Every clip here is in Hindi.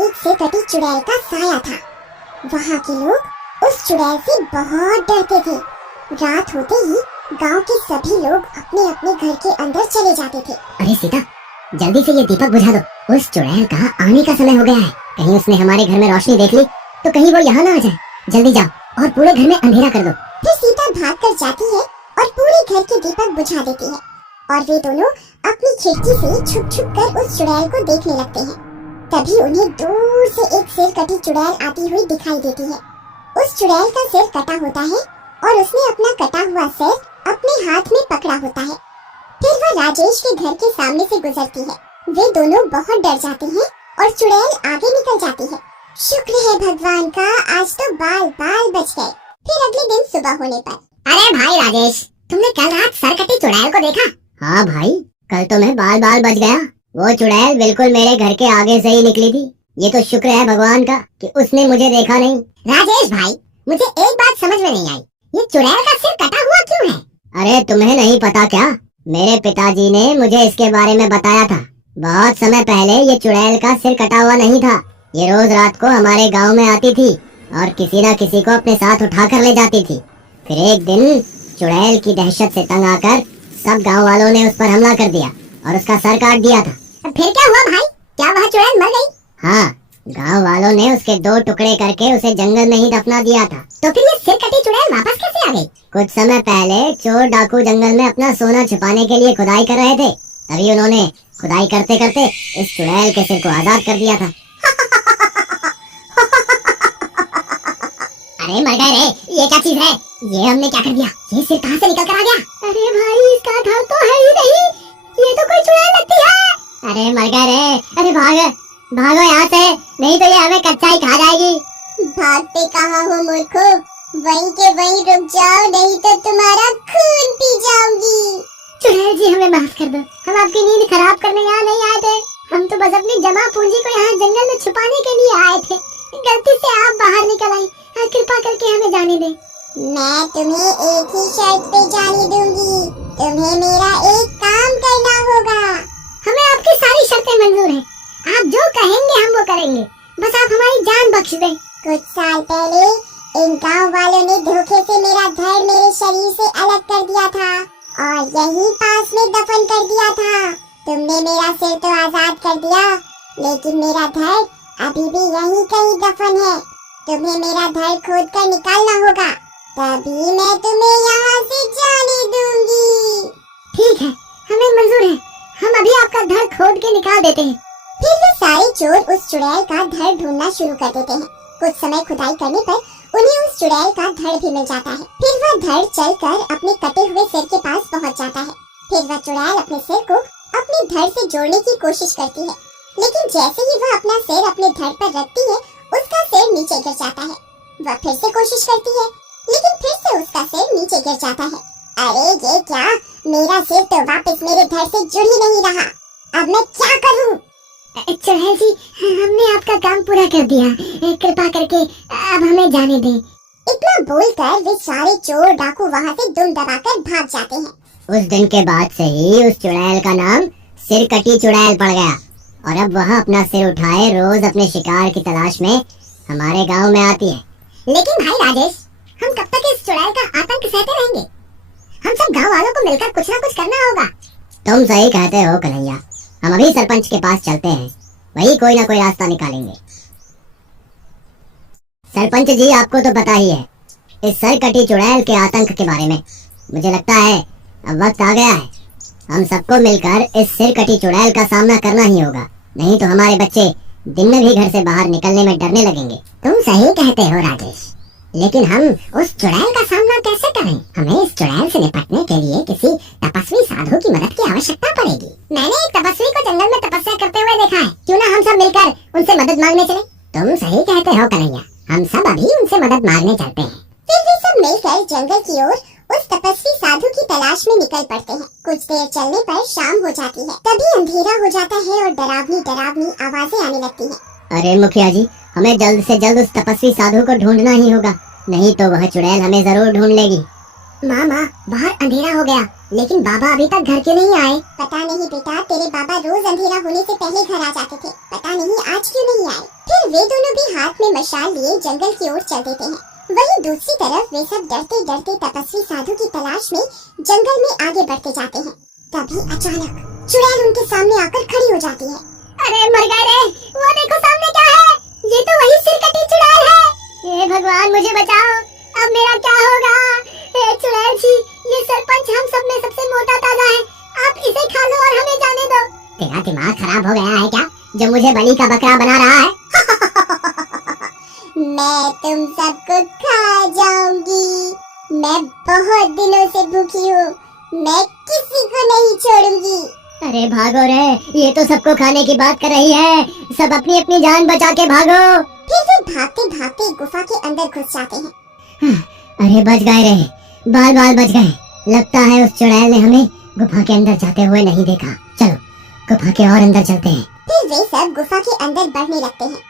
एक सिरकटी चुड़ैल का साया था। वहाँ के लोग उस चुड़ैल से बहुत डरते थे। रात होते ही गांव के सभी लोग अपने अपने घर के अंदर चले जाते थे। अरे सीता, जल्दी से ये दीपक बुझा दो। उस चुड़ैल का आने का समय हो गया है। कहीं उसने हमारे घर में रोशनी देख ली तो कहीं वो यहाँ ना आ जाए। जल्दी जाओ और पूरे घर में अंधेरा कर दो। फिर सीता भाग कर जाती है और पूरे घर के दीपक बुझा देती है और वे दोनों अपनी खिड़की से छुप छुप कर उस चुड़ैल को देखने लगते हैं। तभी उन्हें दूर से एक सिर कटी चुड़ैल आती हुई दिखाई देती है। उस चुड़ैल का सिर कटा होता है और उसने अपना कटा हुआ सिर अपने हाथ में पकड़ा होता है। फिर वह राजेश के घर के सामने से गुजरती है। वे दोनों बहुत डर जाते हैं और चुड़ैल आगे निकल जाती है। शुक्र है भगवान का, आज तो बाल बाल बच गए। फिर अगले दिन सुबह होने पर, अरे भाई राजेश, तुमने कल रात सरकटी चुड़ैल को देखा? हाँ भाई, कल तो मैं बाल बाल बच गया। वो चुड़ैल बिल्कुल मेरे घर के आगे से ही निकली थी। ये तो शुक्र है भगवान का कि उसने मुझे देखा नहीं। राजेश भाई, मुझे एक बात समझ में नहीं आई, ये चुड़ैल का सिर कटा हुआ क्यों है? अरे तुम्हें नहीं पता क्या? मेरे पिताजी ने मुझे इसके बारे में बताया था। बहुत समय पहले ये चुड़ैल का सिर कटा हुआ नहीं था। ये रोज रात को हमारे गांव में आती थी और किसी न किसी को अपने साथ उठा कर ले जाती थी। फिर एक दिन चुड़ैल की दहशत से तंग आकर सब गांव वालों ने उस पर हमला कर दिया और उसका सर काट दिया था। फिर क्या हुआ भाई? क्या वह चुड़ैल मर गई? हाँ, गांव वालों ने उसके 2 टुकड़े करके उसे जंगल में ही दफना दिया था। तो फिर ये सिर कटी चुड़ैल वापस कैसे आ गई? कुछ समय पहले चोर डाकू जंगल में अपना सोना छुपाने के लिए खुदाई कर रहे थे। तभी उन्होंने खुदाई करते करते इस चुड़ैल के सिर को आजाद कर दिया था। अरे मर गए रे, ये क्या चीज है? ये हमने क्या कर दिया? ये सिर कहाँ से निकल कर आ गया? अरे भाई, इसका धड़ तो है ही नहीं। ये तो कोई चुड़ैल लगती है। अरे मर गए रे, अरे भागो यहाँ से, नहीं तो ये हमें कच्चा ही खा जाएगी। भागते कहाँ हो मूर्खो? वहीं के वहीं रुक जाओ, नहीं तो तुम्हारा खून पी जाऊंगी। चुड़ैल जी, हमें माफ कर दो। हम आपकी नींद खराब करने यहाँ नहीं आए थे। हम तो बस अपनी जमा पूंजी को यहाँ जंगल में छुपाने के लिए आए थे। गलती से आप बाहर निकल आई। कृपा करके हमें जाने दें। मैं तुम्हें एक ही शर्त पे जाने दूंगी। तुम्हें मेरा एक काम करना होगा। हमें आपकी सारी शर्तें मंजूर हैं। आप जो कहेंगे हम वो करेंगे। बस आप हमारी जान बख्श दें। कुछ साल पहले इन गांव वालों ने धोखे से मेरा धड़ मेरे शरीर से अलग कर दिया था और यहीं पास में दफन कर दिया था। तुमने मेरा सिर तो आजाद कर दिया, लेकिन मेरा धड़ अभी भी यहीं कहीं दफन है। तुम्हें मेरा धड़ खोद कर निकालना होगा, तभी मैं तुम्हें यहाँ से जाने दूंगी। ठीक है, हमें मंजूर है। हम अभी आपका धड़ खोद के निकाल देते हैं। फिर वे सारे चोर उस चुड़ैल का धड़ ढूंढना शुरू कर देते हैं। कुछ समय खुदाई करने पर उन्हें उस चुड़ैल का धड़ भी मिल जाता है। फिर वह धड़ चलकर अपने कटे हुए सिर के पास पहुंच जाता है। फिर वह चुड़ैल अपने सिर को अपने धड़ से जोड़ने की कोशिश करती है, लेकिन जैसे ही वह अपना सिर अपने धड़ पर रखती है, उसका सिर नीचे गिर जाता है। वह फिर से कोशिश करती है, लेकिन फिर से उसका सिर नीचे गिर जाता है। अरे ये क्या? मेरा सिर तो वापस मेरे धड़ से जुड़ ही नहीं रहा। अब मैं क्या करूं? चुड़ैल जी, हमने आपका काम पूरा कर दिया। कृपा करके अब हमें जाने दें। इतना बोलकर वे सारे चोर डाकू वहाँ से दुम दबाकर भाग जाते हैं। उस दिन के बाद से ही उस चुड़ैल का नाम सिर कटी चुड़ैल पड़ गया और अब वह अपना सिर उठाए रोज अपने शिकार की तलाश में हमारे गांव में आती है। लेकिन भाई राजेश, हम कब तक इस चुड़ैल का आतंक सहते रहेंगे? हम सब गांव वालों को मिलकर कुछ ना कुछ करना होगा। तुम सही कहते हो कन्हैया। हम अभी सरपंच के पास चलते हैं, वही कोई ना कोई रास्ता निकालेंगे। सरपंच जी, आपको तो पता ही है इस सर कटी चुड़ैल के आतंक के बारे में। मुझे लगता है अब वक्त आ गया है। हम सबको मिलकर इस सिर कटी चुड़ैल का सामना करना ही होगा, नहीं तो हमारे बच्चे दिन में भी घर से बाहर निकलने में डरने लगेंगे। तुम सही कहते हो राजेश, लेकिन हम उस चुड़ैल का सामना कैसे करें? हमें इस चुड़ैल से निपटने के लिए किसी तपस्वी साधु की मदद की आवश्यकता पड़ेगी। मैंने एक तपस्वी को जंगल में तपस्या करते हुए देखा है। क्यों ना हम सब मिलकर उनसे मदद मांगने चले? तुम सही कहते हो कन्हैया, हम सब अभी उनसे मदद मांगने चलते हैं। फिर वे सब मिलकर जंगल की ओर उस तपस्वी साधु की तलाश में निकल पड़ते हैं। कुछ देर चलने पर शाम हो जाती है। तभी अंधेरा हो जाता है और डरावनी डरावनी आवाजें आने लगती हैं। अरे मुखिया जी, हमें जल्द से जल्द उस तपस्वी साधु को ढूंढना ही होगा, नहीं तो वह चुड़ैल हमें जरूर ढूंढ लेगी। मामा, बाहर अंधेरा हो गया, लेकिन बाबा अभी तक घर क्यों नहीं आए? पता नहीं बेटा, तेरे बाबा रोज अंधेरा होने से पहले घर आ जाते थे। पता नहीं आज क्यों नहीं आए। फिर वे दोनों भी हाथ में मशाल लिए जंगल की ओर चल देते हैं। वहीं दूसरी तरफ वे सब डरते डरते तपस्वी साधु की तलाश में जंगल में आगे बढ़ते जाते हैं। तभी अचानक चुड़ैल उनके सामने आकर खड़ी हो जाती है। अरे मर गए रे, वो देखो सामने क्या है, ये तो वही सिरकटी चुड़ैल है। हे भगवान मुझे बचाओ, अब मेरा क्या होगा। हे चुड़ैल जी, ये सरपंच हम सब में सबसे मोटा ताजा है, आप इसे खा लो और हमें जाने दो। तेरा दिमाग खराब हो गया है क्या, जो मुझे बलि का बकरा बना रहा है? मैं तुम सबको खा जाऊंगी। मैं बहुत दिनों से भूखी हूँ, मैं किसी को नहीं छोड़ूंगी। अरे भागो रे, ये तो सबको खाने की बात कर रही है, सब अपनी अपनी जान बचा के भागो। फिर वे भागते भागते गुफा के अंदर घुस जाते हैं। अरे बच गए रे, बाल बाल बच गए। लगता है उस चुड़ैल ने हमें गुफा के अंदर जाते हुए नहीं देखा। चलो गुफा के और अंदर चलते हैं। फिर वे सब गुफा के अंदर बढ़ने लगते हैं।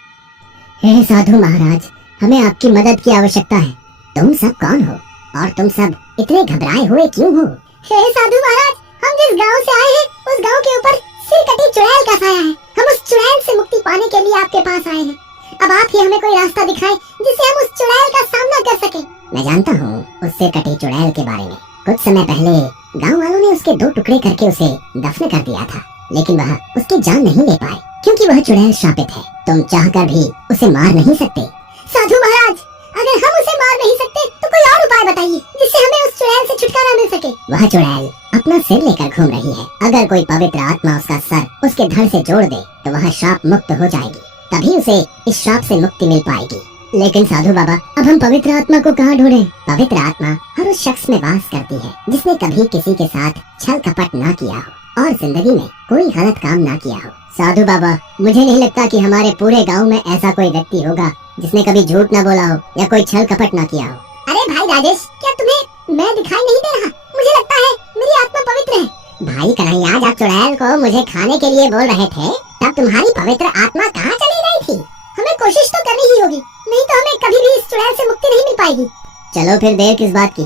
हे साधु महाराज, हमें आपकी मदद की आवश्यकता है। तुम सब कौन हो और तुम सब इतने घबराए हुए क्यों हो? हे साधु महाराज, हम जिस गांव से आए हैं उस गांव के ऊपर सिरकटी चुड़ैल का साया है। हम उस चुड़ैल से मुक्ति पाने के लिए आपके पास आए हैं। अब आप ही हमें कोई रास्ता दिखाएं जिससे हम उस चुड़ैल का सामना कर सकें। मैं जानता हूँ उस सिरकटी चुड़ैल के बारे में। कुछ समय पहले गांव वालों ने उसके 2 टुकड़े करके उसे दफन कर दिया था, लेकिन वह उसकी जान नहीं ले पाए क्योंकि वह चुड़ैल शापित है। तुम चाहकर भी उसे मार नहीं सकते। साधु महाराज, अगर हम उसे मार नहीं सकते तो कोई और उपाय बताइए जिससे हमें उस चुड़ैल से छुटकारा मिल सके। वह चुड़ैल अपना सिर लेकर घूम रही है। अगर कोई पवित्र आत्मा उसका सर उसके धड़ से जोड़ दे तो वह शाप मुक्त हो जाएगी, तभी उसे इस शाप से मुक्ति मिल पाएगी। लेकिन साधु बाबा, अब हम पवित्र आत्मा को कहाँ ढूंढें? पवित्र आत्मा हर उस शख्स में वास करती है जिसने कभी किसी के साथ छल कपट ना किया हो और जिंदगी में कोई गलत काम ना किया हो। साधु बाबा, मुझे नहीं लगता कि हमारे पूरे गांव में ऐसा कोई व्यक्ति होगा जिसने कभी झूठ ना बोला हो या कोई छल कपट ना किया हो। अरे भाई राजेश, क्या तुम्हें मैं दिखाई नहीं दे रहा? मुझे लगता है मेरी आत्मा पवित्र है। भाई कन्हैया, जब चुड़ैल को मुझे खाने के लिए बोल रहे थे तब तुम्हारी पवित्र आत्मा कहाँ चली गई थी? हमें कोशिश तो करनी ही होगी, नहीं तो हमें कभी भी इस चुड़ैल से मुक्ति नहीं मिल पाएगी। चलो फिर देर किस बात की,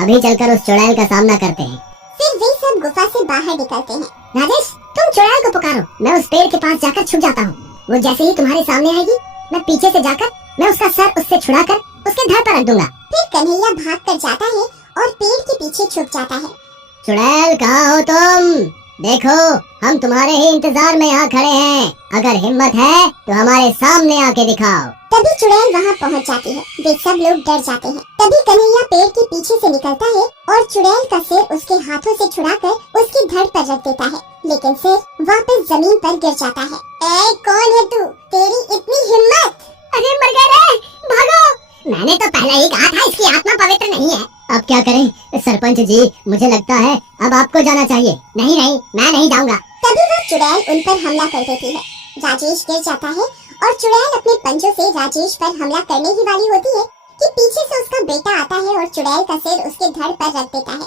अभी चलकर उस चुड़ैल का सामना करते हैं। फिर वे सब गुफा से बाहर निकलते हैं। राजेश, तुम चुड़ैल को पुकारो, मैं उस पेड़ के पास जाकर छुप जाता हूँ। वो जैसे ही तुम्हारे सामने आएगी, मैं पीछे से जाकर मैं उसका सर उससे छुड़ाकर उसके धड़ पर रख दूंगा। फिर कन्हैया भाग कर जाता है और पेड़ के पीछे छुप जाता है। चुड़ैल, कहाँ हो तुम? देखो, हम तुम्हारे ही इंतजार में यहाँ खड़े हैं। अगर हिम्मत है तो हमारे सामने आके दिखाओ। तभी चुड़ैल वहाँ पहुँच जाती है। वे सब लोग डर जाते हैं। तभी कन्हैया पेड़ के पीछे से निकलता है और चुड़ैल का सिर उसके हाथों से छुड़ाकर उसकी धड़ पर रख देता है, लेकिन सिर वापस जमीन पर गिर जाता है। ए, कौन है तू? तेरी इतनी हिम्मत? अरे मर गए रे, भागो। मैंने तो पहले ही कहा था इसकी आत्मा पवित्र नहीं है। अब क्या करें? सरपंच जी, मुझे लगता है अब आपको जाना चाहिए। नहीं नहीं, मैं नहीं जाऊंगा। तभी वह चुड़ैल उन पर हमला कर देती है। राजेश गिर जाता है और चुड़ैल अपने पंजों से राजेश पर हमला करने ही वाली होती है कि पीछे से उसका बेटा आता है और चुड़ैल का सिर उसके धड़ पर रख देता है,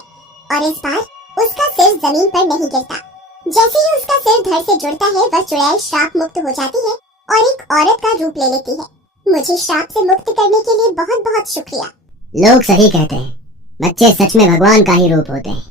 और इस बार उसका सिर जमीन पर नहीं गिरता। जैसे ही उसका सिर धड़ से जुड़ता है, वह चुड़ैल श्राप मुक्त हो जाती है और एक औरत का रूप ले लेती है। मुझे श्राप से मुक्त करने के लिए बहुत बहुत शुक्रिया। लोग सही कहते हैं, बच्चे सच में भगवान का ही रूप होते हैं।